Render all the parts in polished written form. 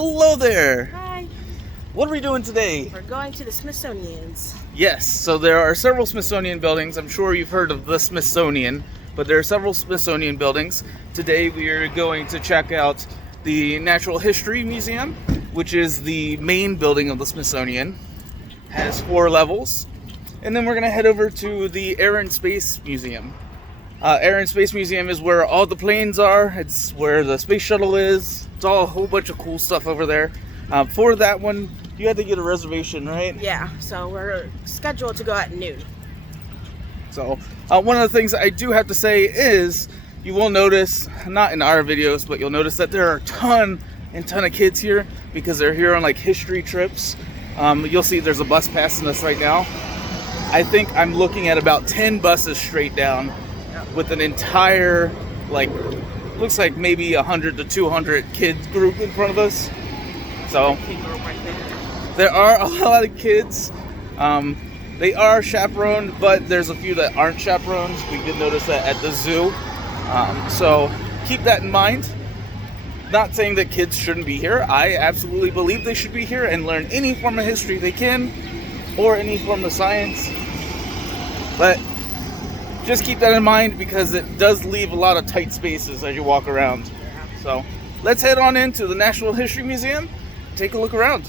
Hello there! Hi. What are we doing today? We're going to the Smithsonian's. Yes, so there are several Smithsonian buildings. I'm sure you've heard of the Smithsonian, but there are several Smithsonian buildings. Today we are going to check out the Natural History Museum, which is the main building of the Smithsonian. It has 4 levels. And then we're going to head over to the Air and Space Museum. Air and Space Museum is where all the planes are. It's where the space shuttle is. It's all a whole bunch of cool stuff over there. For that one, you had to get a reservation, right? Yeah, so we're scheduled to go at noon. So one of the things I do have to say is, you will notice, not in our videos, but you'll notice that there are a ton of kids here because they're here on like history trips. You'll see there's a bus passing us right now. I think I'm looking at about 10 buses straight down with an entire, like, looks like maybe 100 to 200 kids group in front of us. So there are a lot of kids. They are chaperoned, but there's a few that aren't chaperoned. We did notice that at the zoo. So keep that in mind. Not saying that kids shouldn't be here. I absolutely believe they should be here and learn any form of history they can, or any form of science. But just keep that in mind because it does leave a lot of tight spaces as you walk around. So let's head on into the Natural History Museum, take a look around.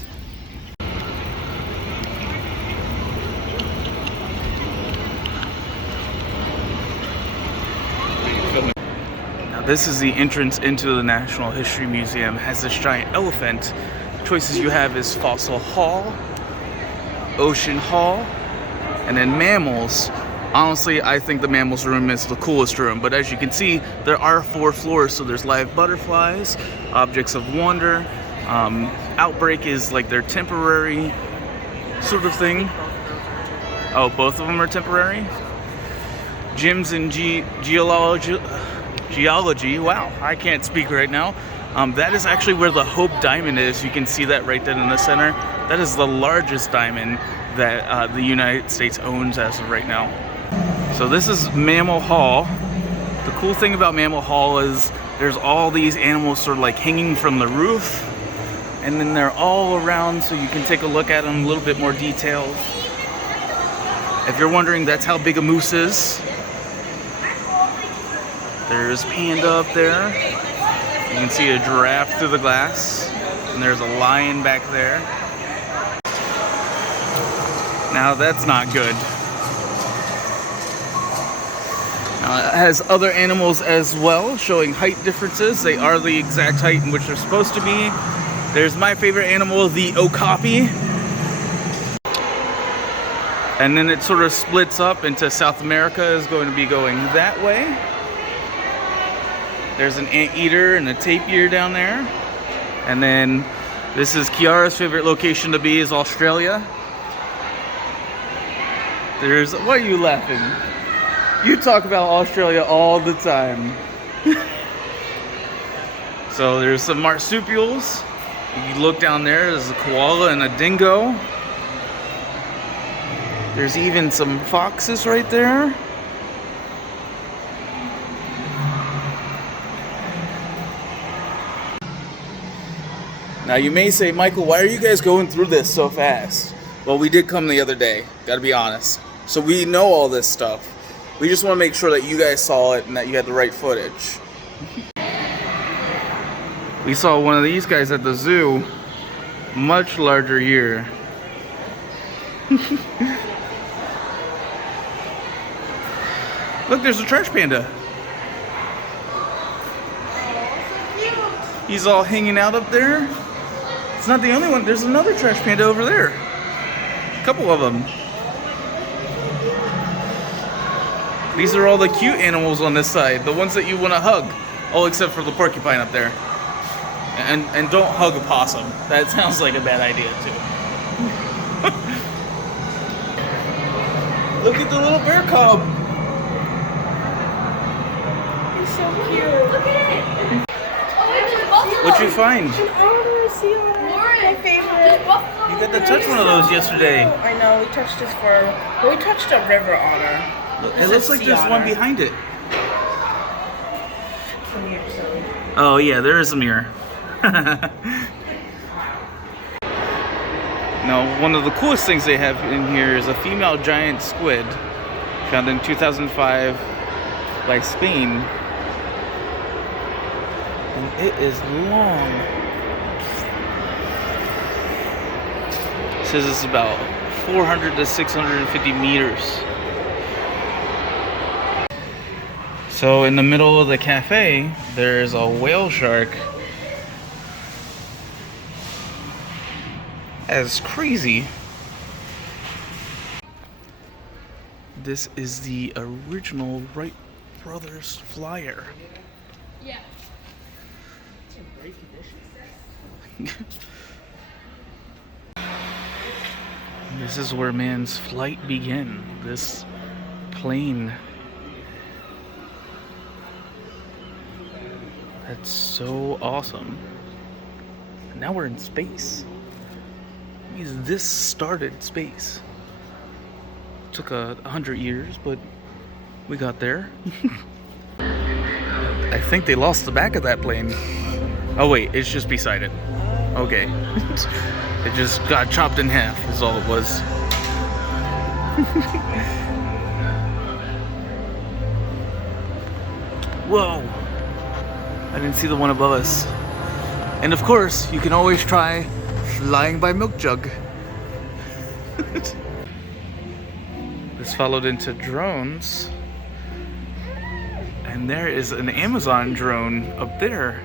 Now this is the entrance into the Natural History Museum. It has this giant elephant. Choices you have is Fossil Hall, Ocean Hall, and then mammals. Honestly, I think the mammals room is the coolest room, but as you can see, there are 4 floors, so there's live butterflies, objects of wonder. Outbreak is like their temporary sort of thing. Oh, both of them are temporary? Gyms and geology. Wow, I can't speak right now. That is actually where the Hope Diamond is. You can see that right there in the center. That is the largest diamond that the United States owns as of right now. So this is Mammal Hall. The cool thing about Mammal Hall is there's all these animals sort of like hanging from the roof, and then they're all around so you can take a look at them in a little bit more detail. If you're wondering, that's how big a moose is. There's panda up there. You can see a giraffe through the glass, and there's a lion back there. Now that's not good. It has other animals as well, showing height differences. They are the exact height in which they're supposed to be. There's my favorite animal, the okapi. And then it sort of splits up into South America is going to be going that way. There's an anteater and a tapir down there. And then this is Kiara's favorite location to be is Australia. There's, why are you laughing? You talk about Australia all the time. So there's some marsupials. You look down there, there's a koala and a dingo. There's even some foxes right there. Now you may say, Michael, why are you guys going through this so fast? Well, we did come the other day, gotta be honest. So we know all this stuff. We just want to make sure that you guys saw it and that you had the right footage. We saw one of these guys at the zoo, much larger here. Look, there's a trash panda. He's all hanging out up there. It's not the only one. There's another trash panda over there. A couple of them. These are all the cute animals on this side, the ones that you want to hug. All except for the porcupine up there. And don't hug a possum. That sounds like a bad idea too. Look at the little bear cub. He's so cute. Look at it. What'd you find? An otter, sea otter. My favorite. You got to touch one of those yesterday. I know, we touched this we touched a river otter. It looks like there's one behind it. From here, so. Oh yeah, there is a mirror. Now, one of the coolest things they have in here is a female giant squid found in 2005 by Spain. And it is long. It says it's about 400 to 650 meters. So in the middle of the cafe, there's a whale shark. That's crazy. This is the original Wright Brothers flyer. Yeah. It's in great condition. This is where man's flight began. This plane. That's so awesome. And now we're in space. It means this started space. Took 100 years, but we got there. I think they lost the back of that plane. Oh wait, it's just beside it. Okay. It just got chopped in half is all it was. Whoa. I didn't see the one above us. And of course, you can always try flying by milk jug. This followed into drones. And there is an Amazon drone up there.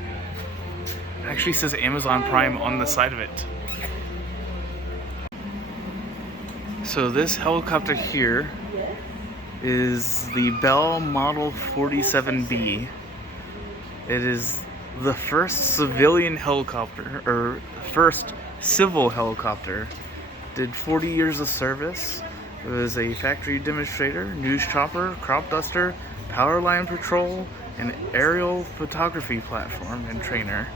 It actually says Amazon Prime on the side of it. So this helicopter here is the Bell Model 47B. It is the first civilian helicopter, or first civil helicopter. Did 40 years of service. It was a factory demonstrator, news chopper, crop duster, power line patrol, and aerial photography platform and trainer.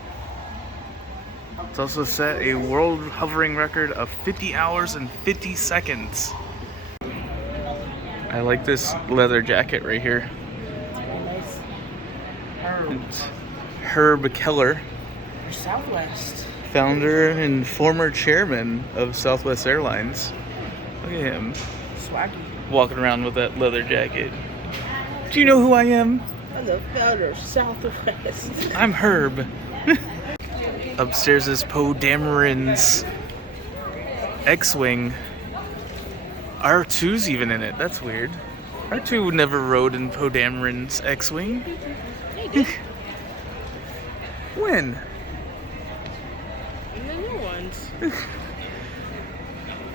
It's also set a world hovering record of 50 hours and 50 seconds. I like this leather jacket right here. Nice. It's Herb Keller, Southwest. founder and former chairman of Southwest Airlines. Look at him Swaggy. walking around with that leather jacket. Do you know who I am? I'm the founder of Southwest. I'm Herb. Upstairs is Poe Dameron's X-Wing. R2's even in it. That's weird. R2 never rode in Poe Dameron's X-Wing. When? And the new ones.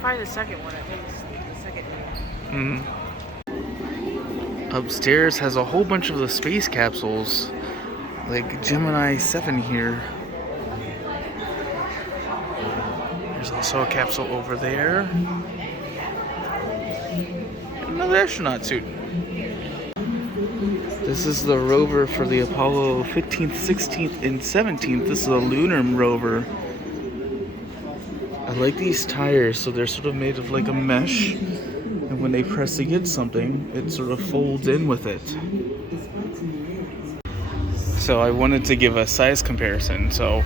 Probably the second one at least. The second one. Upstairs has a whole bunch of the space capsules, like Gemini 7 here. There's also a capsule over there. Another astronaut suit. This is the rover for the Apollo 15th, 16th, and 17th. This is a lunar rover. I like these tires, so they're sort of made of like a mesh. And when they press against something, it sort of folds in with it. So I wanted to give a size comparison. So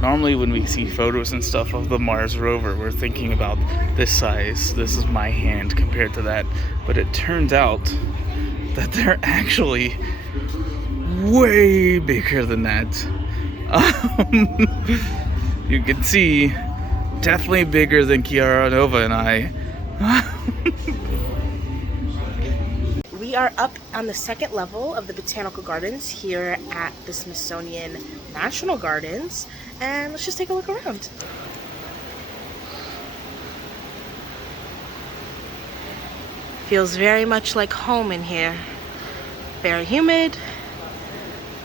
normally when we see photos and stuff of the Mars rover, we're thinking about this size. This is my hand compared to that. But it turns out that they're actually way bigger than that. You can see, definitely bigger than Kiara Nova and I. We are up on the second level of the Botanical Gardens here at the Smithsonian National Gardens, and let's just take a look around. Feels very much like home in here. Very humid,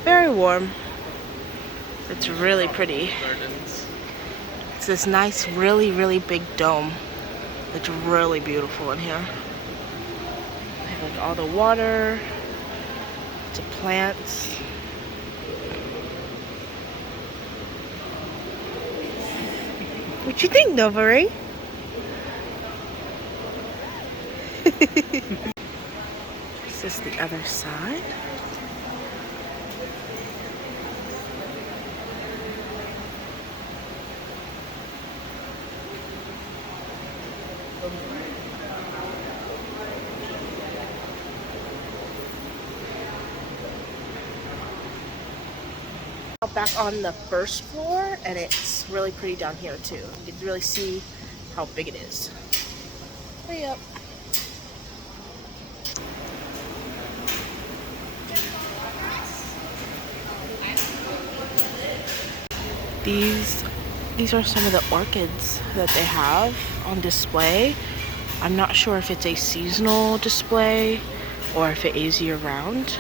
very warm. It's really pretty. It's this nice, really, really big dome. It's really beautiful in here. They have like all the water, to plants. What you think, Nova Ray? Is this the other side? Back on the first floor, and it's really pretty down here too. You can really see how big it is. Hurry up. These are some of the orchids that they have on display. I'm not sure if it's a seasonal display or if it is year round,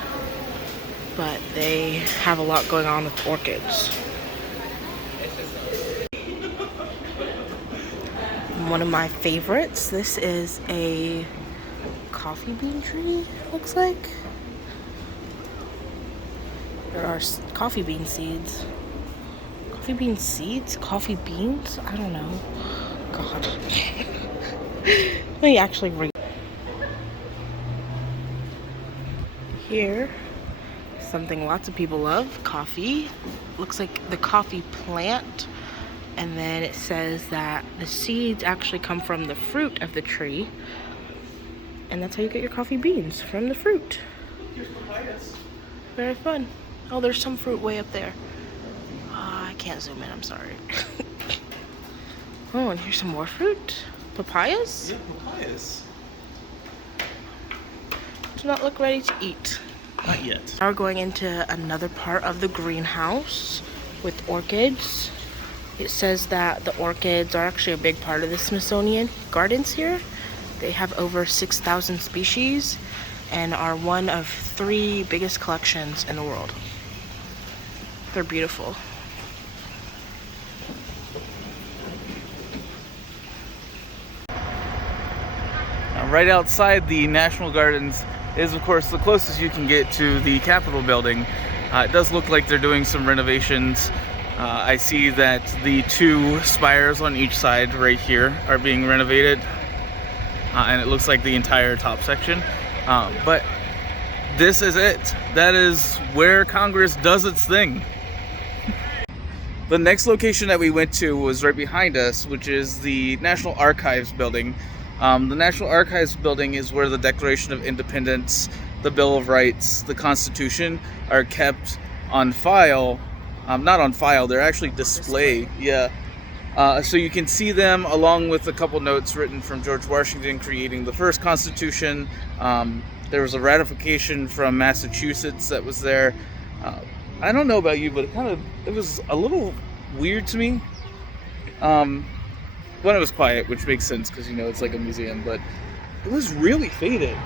but they have a lot going on with orchids. One of my favorites, this is a coffee bean tree, looks like. There are coffee bean seeds. Coffee bean seeds? Coffee beans? I don't know. God. Let me actually read. Here, something lots of people love, coffee. Looks like the coffee plant. And then it says that the seeds actually come from the fruit of the tree. And that's how you get your coffee beans, from the fruit. Here's papayas. Very fun. Oh, there's some fruit way up there. I can't zoom in, I'm sorry. Oh, and here's some more fruit. Papayas? Yeah, papayas. Do not look ready to eat. Not yet. Now we're going into another part of the greenhouse with orchids. It says that the orchids are actually a big part of the Smithsonian Gardens here. They have over 6,000 species and are one of 3 biggest collections in the world. They're beautiful. Now, right outside the National Gardens is, of course, the closest you can get to the Capitol building. It does look like they're doing some renovations. I see that the 2 spires on each side right here are being renovated. And it looks like the entire top section. But this is it. That is where Congress does its thing. The next location that we went to was right behind us, which is the National Archives building. The National Archives building is where the Declaration of Independence, the Bill of Rights, the Constitution are kept on file. Not on file, they're actually displayed. Yeah. So you can see them along with a couple notes written from George Washington creating the first Constitution. There was a ratification from Massachusetts that was there. I don't know about you, but it was a little weird to me. When it was quiet, which makes sense because, you know, it's like a museum, but it was really faded.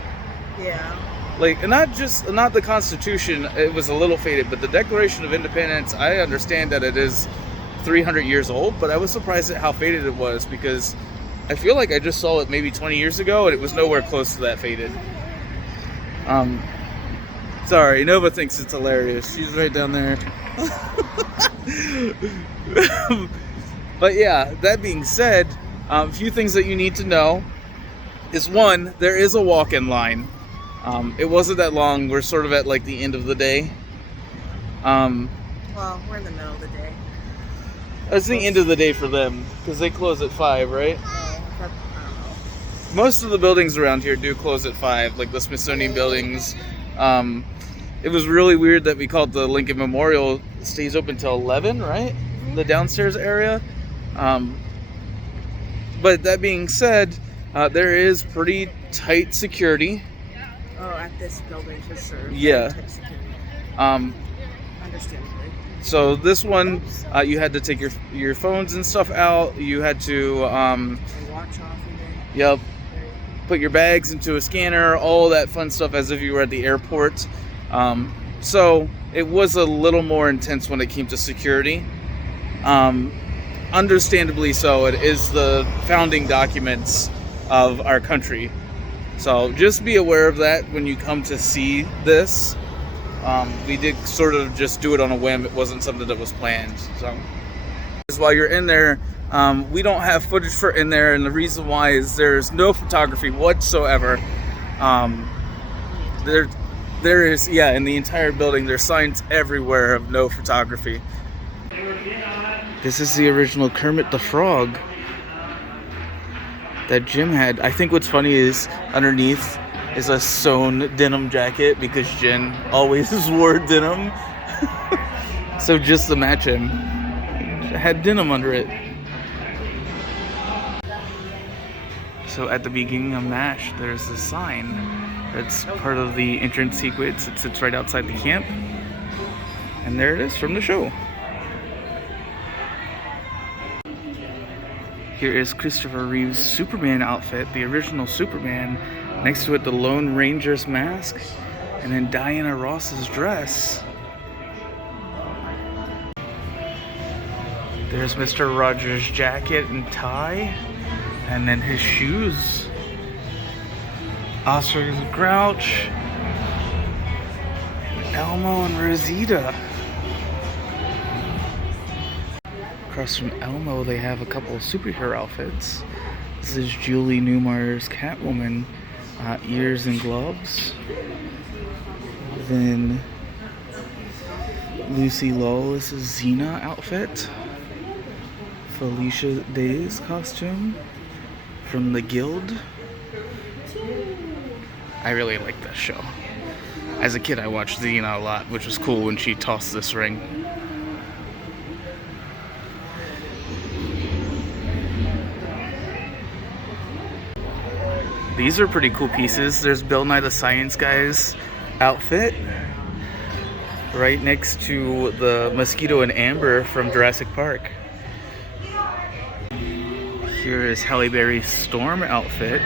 Yeah. Like, and not the Constitution, it was a little faded, but the Declaration of Independence, I understand that it is 300 years old, but I was surprised at how faded it was because I feel like I just saw it maybe 20 years ago and it was nowhere close to that faded. Sorry, Nova thinks it's hilarious. She's right down there. But yeah, that being said, a few things that you need to know is, one, there is a walk-in line. It wasn't that long. We're sort of at like the end of the day. Well, we're in the middle of the day. It's the end of the day for them because they close at 5, right? I don't know. Most of the buildings around here do close at 5, like the Smithsonian buildings. It was really weird that we called the Lincoln Memorial stays open till 11, right? Mm-hmm. The downstairs area. But that being said, there is pretty tight security. Oh, at this building for sure. Yeah. Understandably. So this one, you had to take your phones and stuff out. You had to, watch off again. Yep. Put your bags into a scanner, all that fun stuff as if you were at the airport. So it was a little more intense when it came to security. Understandably so. It is the founding documents of our country. So just be aware of that when you come to see this. We did sort of just do it on a whim. It wasn't something that was planned. So while you're in there, we don't have footage for in there, and the reason why is there's no photography whatsoever. There is, yeah, in the entire building, there's signs everywhere of no photography. This is the original Kermit the Frog. that Jim had. I think what's funny is underneath is a sewn denim jacket because Jen always wore denim. So just to match him, had denim under it. So at the beginning of MASH, there's a sign that's part of the entrance sequence. It sits right outside the camp. And there it is from the show. Here is Christopher Reeve's Superman outfit, the original Superman. Next to it, the Lone Ranger's mask. And then Diana Ross's dress. There's Mr. Rogers' jacket and tie. And then his shoes. Oscar the Grouch. Elmo and Rosita. Across from Elmo, they have a couple of superhero outfits. This is Julie Newmar's Catwoman, ears and gloves. Then Lucy Lawless's Xena outfit. Felicia Day's costume from the Guild. I really like this show. As a kid, I watched Xena a lot, which was cool when she tossed this ring. These are pretty cool pieces. There's Bill Nye the Science Guy's outfit right next to the Mosquito and Amber from Jurassic Park. Here is Halle Berry's Storm outfit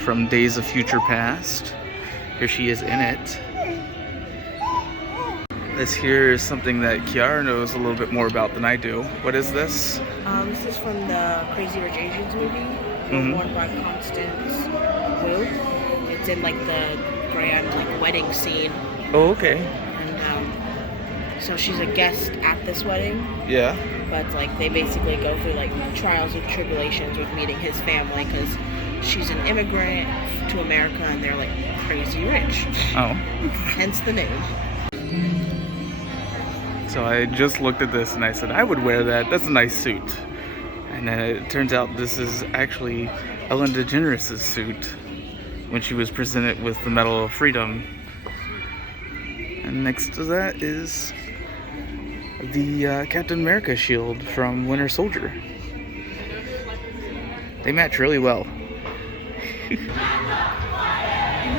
from Days of Future Past. Here she is in it. This here is something that Kiara knows a little bit more about than I do. What is this? This is from the Crazy Rich Asians movie, worn by Constance Wu. It's in like the grand like wedding scene. Oh, okay. And so she's a guest at this wedding. Yeah. But like they basically go through like trials and tribulations with meeting his family because she's an immigrant to America and they're like crazy rich. Oh. Hence the name. So I just looked at this and I said, I would wear that. That's a nice suit. And then it turns out this is actually Ellen DeGeneres' suit when she was presented with the Medal of Freedom. And next to that is the Captain America shield from Winter Soldier. They match really well.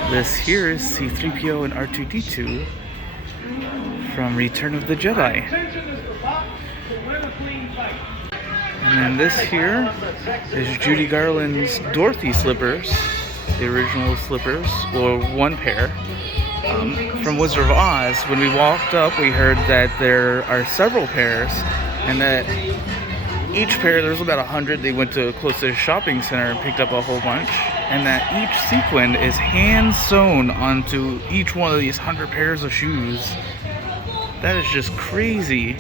This here is C-3PO and R2-D2 from Return of the Jedi. And then this here is Judy Garland's Dorothy slippers, the original slippers, or one pair, from Wizard of Oz. When we walked up, we heard that there are several pairs, and that each pair, there's about 100. They went to a closest shopping center and picked up a whole bunch, and that each sequin is hand sewn onto each one of these 100 pairs of shoes. That is just crazy.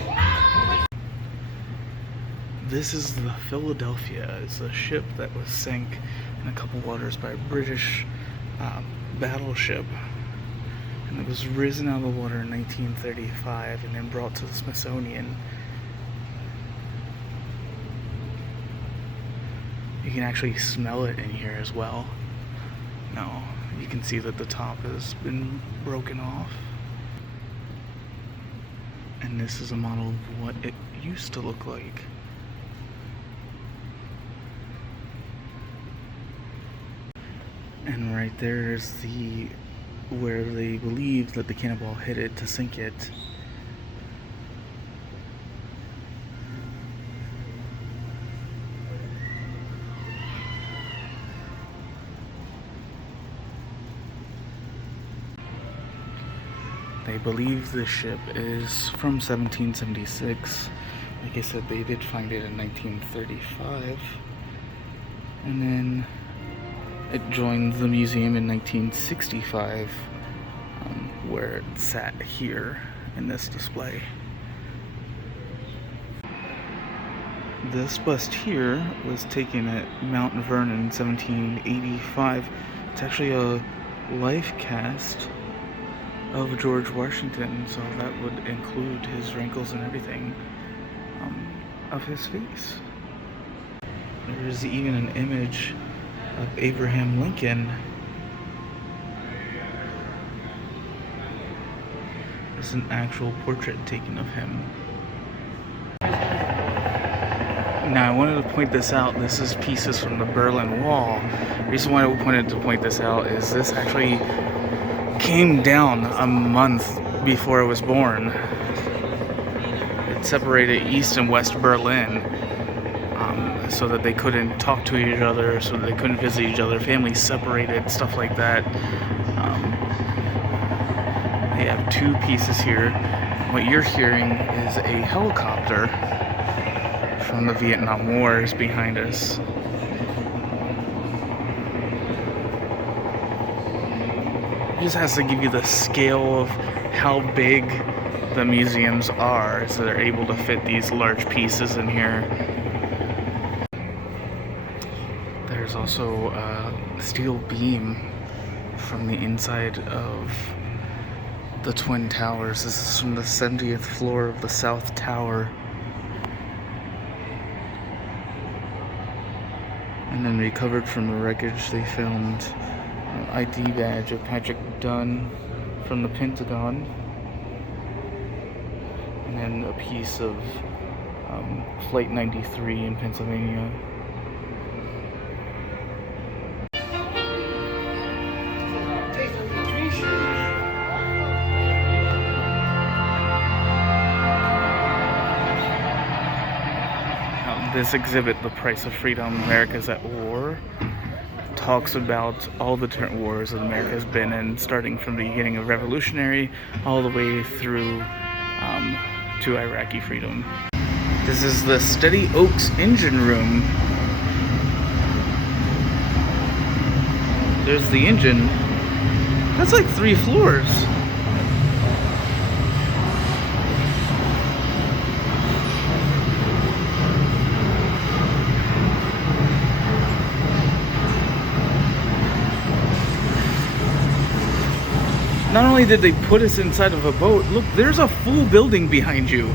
This is the Philadelphia. It's a ship that was sank in a couple waters by a British battleship. And it was risen out of the water in 1935 and then brought to the Smithsonian. You can actually smell it in here as well. No, you can see that the top has been broken off. And this is a model of what it used to look like. And right there is where they believe that the cannonball hit it to sink it. They believe this ship is from 1776. Like I said, they did find it in 1935. And then it joined the museum in 1965, where it sat here in this display. This bust here was taken at Mount Vernon in 1785. It's actually a life cast of George Washington, so that would include his wrinkles and everything of his face. There's even an image of Abraham Lincoln. It's an actual portrait taken of him. Now I wanted to point this out. This is pieces from the Berlin Wall. The reason why I wanted to point this out is this actually came down a month before I was born. It separated East and West Berlin so that they couldn't talk to each other, so that they couldn't visit each other. Families separated, stuff like that. They have two pieces here. What you're hearing is a helicopter from the Vietnam War is behind us. It just has to give you the scale of how big the museums are, so they're able to fit these large pieces in here. There's also a steel beam from the inside of the Twin Towers. This is from the 70th floor of the South Tower. And then recovered from the wreckage, they found an ID badge of Patrick Dunn from the Pentagon. And then a piece of Flight 93 in Pennsylvania. This exhibit, The Price of Freedom, America's at War, talks about all the different wars that America has been in, starting from the beginning of Revolutionary all the way through to Iraqi freedom. This is the Steady Oaks engine room. There's the engine. That's like 3 floors. Not only did they put us inside of a boat, look, there's a full building behind you.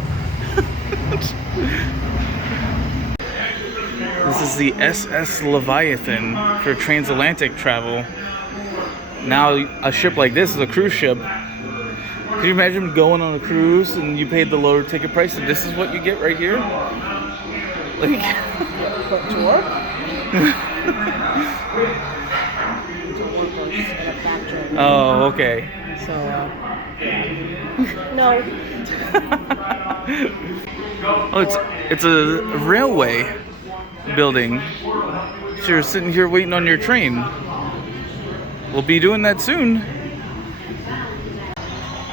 This is the SS Leviathan for transatlantic travel. Now, a ship like this is a cruise ship. Could you imagine going on a cruise and you paid the lower ticket price and this is what you get right here? Like... Put to work? Oh, okay. So, no. Oh, it's a railway building. So you're sitting here waiting on your train. We'll be doing that soon.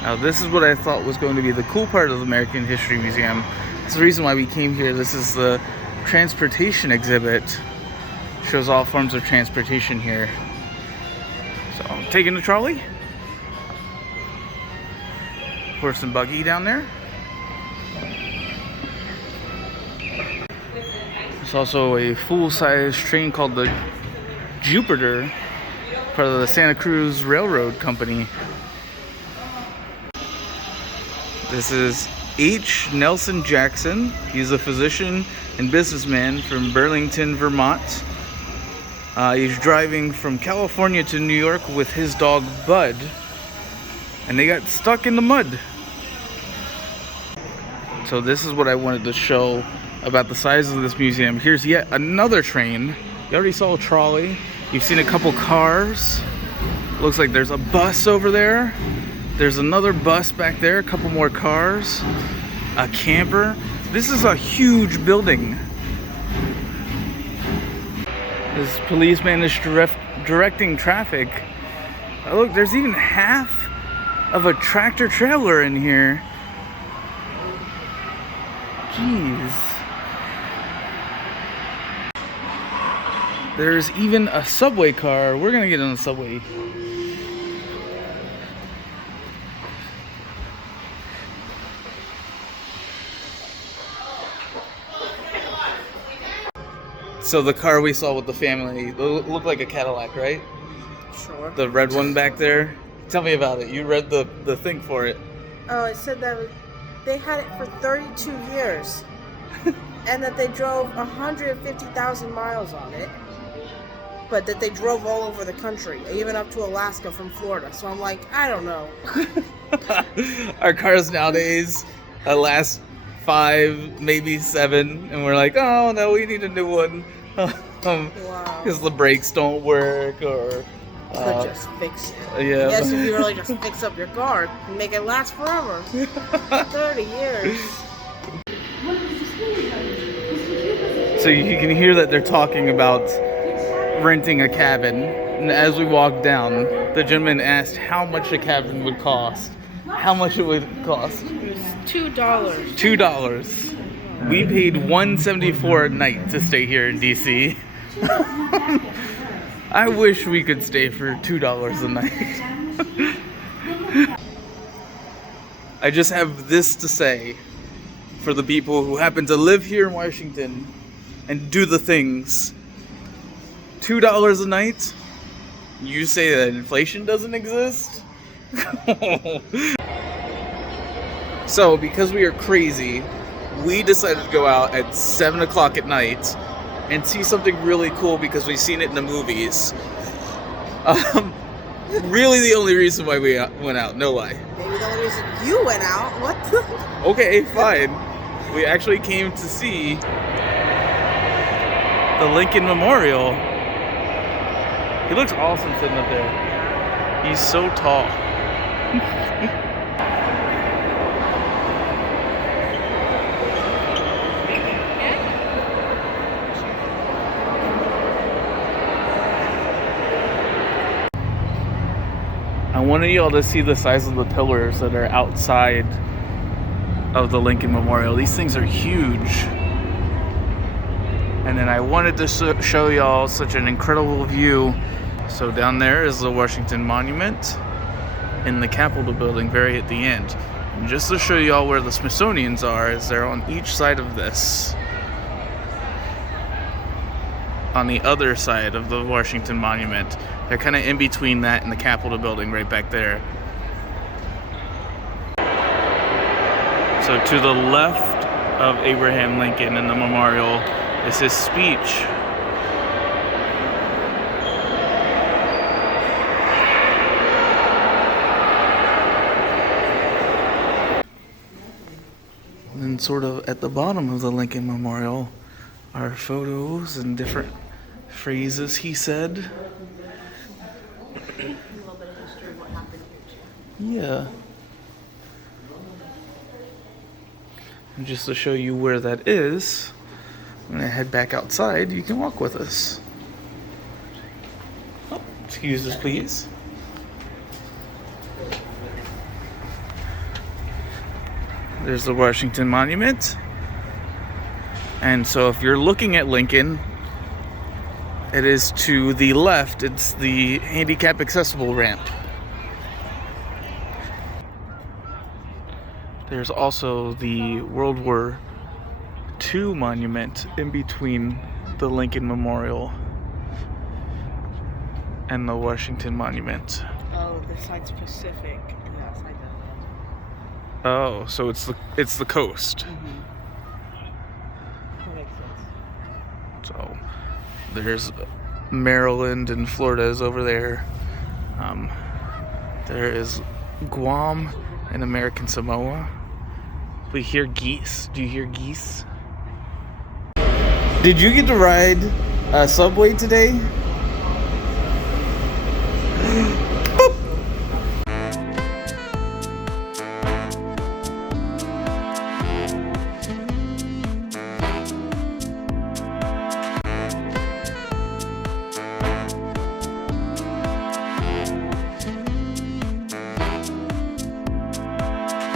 Now, this is what I thought was going to be the cool part of the American History Museum. It's the reason why we came here. This is the transportation exhibit. Shows all forms of transportation here. So, I'm taking the trolley. Horse and buggy down there. There's also a full-size train called the Jupiter, part of the Santa Cruz Railroad Company. This is H. Nelson Jackson. He's a physician and businessman from Burlington, Vermont. He's driving from California to New York with his dog Bud, and they got stuck in the mud. So this is what I wanted to show about the size of this museum. Here's yet another train. You already saw a trolley. You've seen a couple cars. Looks like there's a bus over there. There's another bus back there, a couple more cars, a camper. This is a huge building. This policeman is directing traffic. Oh, look, there's even half of a tractor trailer in here. Jeez. There's even a subway car. We're gonna get on the subway. So the car we saw with the family looked like a Cadillac, right? Sure. The red one back there. Tell me about it. You read the thing for it. Oh, it said that they had it for 32 years. and that they drove 150,000 miles on it, but that they drove all over the country, even up to Alaska from Florida. So I'm like, I don't know. Our cars nowadays last 5, maybe 7, and we're like, oh no, we need a new one. Wow. Because the brakes don't work, or Could just fix it. yeah. Yes, if you really just fix up your car and make it last forever. 30 years. So you can hear that they're talking about renting a cabin. And as we walked down, the gentleman asked how much a cabin would cost. How much it would cost? It was $2. $2. We paid $174 a night to stay here in DC. I wish we could stay for $2 a night. I just have this to say for the people who happen to live here in Washington and do the things. $2 a night? You say that inflation doesn't exist? So, because we are crazy, we decided to go out at 7 o'clock at night and see something really cool because we've seen it in the movies. Really the only reason why we went out, no lie. Maybe the only reason you went out. What the? Okay, fine. We actually came to see the Lincoln Memorial. He looks awesome sitting up there. He's so tall. I wanted y'all to see the size of the pillars that are outside of the Lincoln Memorial. These things are huge. And then I wanted to show y'all such an incredible view. So down there is the Washington Monument in the Capitol building very at the end. And just to show y'all where the Smithsonian's are, is they're on each side of this. On the other side of the Washington Monument. They're kind of in between that and the Capitol building right back there. So to the left of Abraham Lincoln in the memorial is his speech. And then sort of at the bottom of the Lincoln Memorial are photos and different phrases he said. Yeah. And just to show you where that is, I'm gonna head back outside. You can walk with us. Oh, excuse us, please. There's the Washington Monument. And so if you're looking at Lincoln, it is to the left. It's the handicap accessible ramp. There's also the World War II monument in between the Lincoln Memorial and the Washington Monument. Oh, this side's Pacific and that side doesn't. Oh, so it's the coast. Mm-hmm. That makes sense. So there's Maryland and Florida is over there. There is Guam and American Samoa. We hear geese. Do you hear geese? Did you get to ride a subway today?